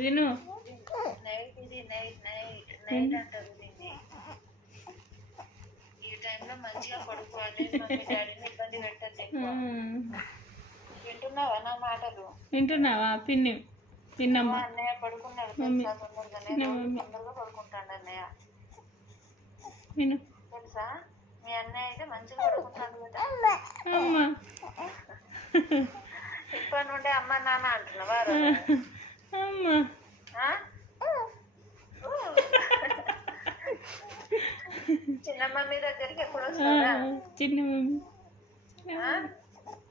విను నైట్ ఇది night night night అంటారు దీన్ని. ఈ టైంలో మంచిగా పడుకోవాలి, మమ్మీ డాడీని ఇబ్బంది పెట్టద్దు ఎక్కువ. వింటున్నావా నా మాటలు? వింటున్నావా పిన్నమ్మ? అన్నయ్య పడుకున్నాడు తెలుసా, తొందరగా పడుకుంటాడు అన్నయ్య. విను తెలుసా, మీ అన్నయ్య అయితే మంచిగా పడుకుంటాడు కదా. ఇప్పటి నుండే అమ్మ నాన్న అంటున్నావా? చిన్న మమ్మీ దగ్గరికి ఎప్పుడు వస్తావా? చిన్న మమ్మీ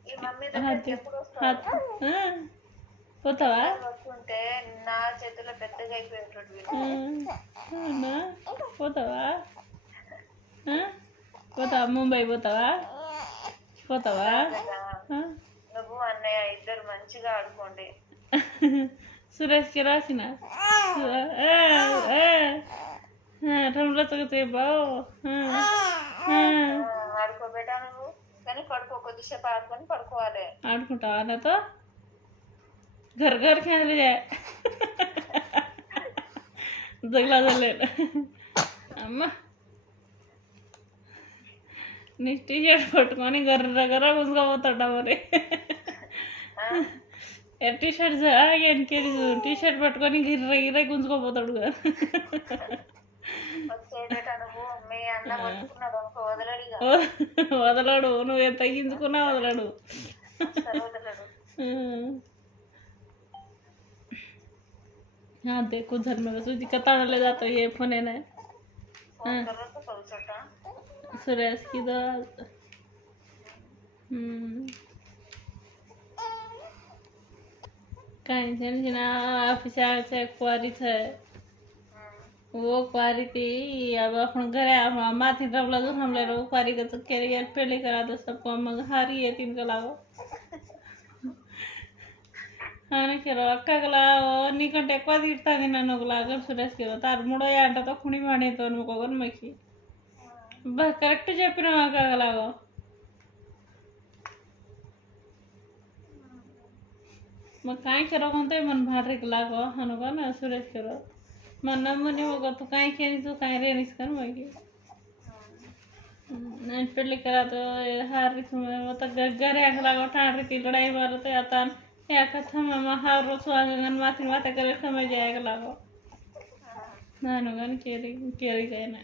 ఈ మమ్మీ దగ్గరికి ఎప్పుడు వస్తావా? పోతావా? వస్తుంటే నా చేతిలో పెద్దగా అయిపోయేటట్టు. పోతావా? పోతావా? ముంబై పోతావా? నువ్వు అన్నయ్య ఇద్దరు మంచిగా ఆడుకోండి. సురేష్కి రాసిన ఆడుకోబెట్టా నువ్వు, కానీ పడుకో, కొద్దిసేపు ఆడుకొని పడుకోవాలి. ఆడుకుంటావా నాతో? घर घर खेल रहे जगला जले अम्मा नी टी शर्ट पట్టుకొని గర్ర గర్ర గుంజుకోపోతాడా మరి? టీ షర్ట్ ఎన్కేది టీ షర్ట్ పట్టుకొని గిర్ర గిర్ర గుంజుకోపోతాడు కదా. వదలడు, నువ్వు ఎంత తగ్గించుకున్నా వదలడు. हाँ देखो घर में बस उसकी कतार ले जाता ये फोन है ना सुरेश की तो कहीं से ना ऑफिस से क्वारी थे, वो क्वारी थी। अब अपन घरे माथी रबला जो हम ले रहे क्वारी का तो कैरियर पहले करा दो सबको मग हारी है तीन का लागो ಕಿರೋ ಅಕ್ಕಾಗಲಾವ ನೀಕಂటే ఎక్కువ తిడుతుంది నన్ను ఒకలాగా సురేష్ కిరో తారు మూడో అంటతో కుణి వాడితో అనుకోగలను మకి కరెక్ట్ చెప్పిన అక్కగలాగో मग काय करो म्हणतोय मन भारी लागो अनुको ना सुरेश करो मन नम्मनी मग तू काय केली तू काय रेनीस कर मग ನಾನು ಪೆಳ್ಳಿ ಕರಾತು ಹಾರಿ ಮತ್ತೆ ಗಗ್ಗರೆ ಆಗಲಾಗೋ ಠಾಡ್ರಿ ಲड़ाई मारते आता ಯಾಕ ಥಮ್ಮ ಹಾ ರೋಸ್ ವಾಗನ್ ಮಾತಿನ ಮಾತ ಕರೆ ಸಮಯ ಜಾಯಗಲಾಗೋ ನಾನು ಗನ್ ಕೇರಿ ಕೇರಿ ಗೇನೆ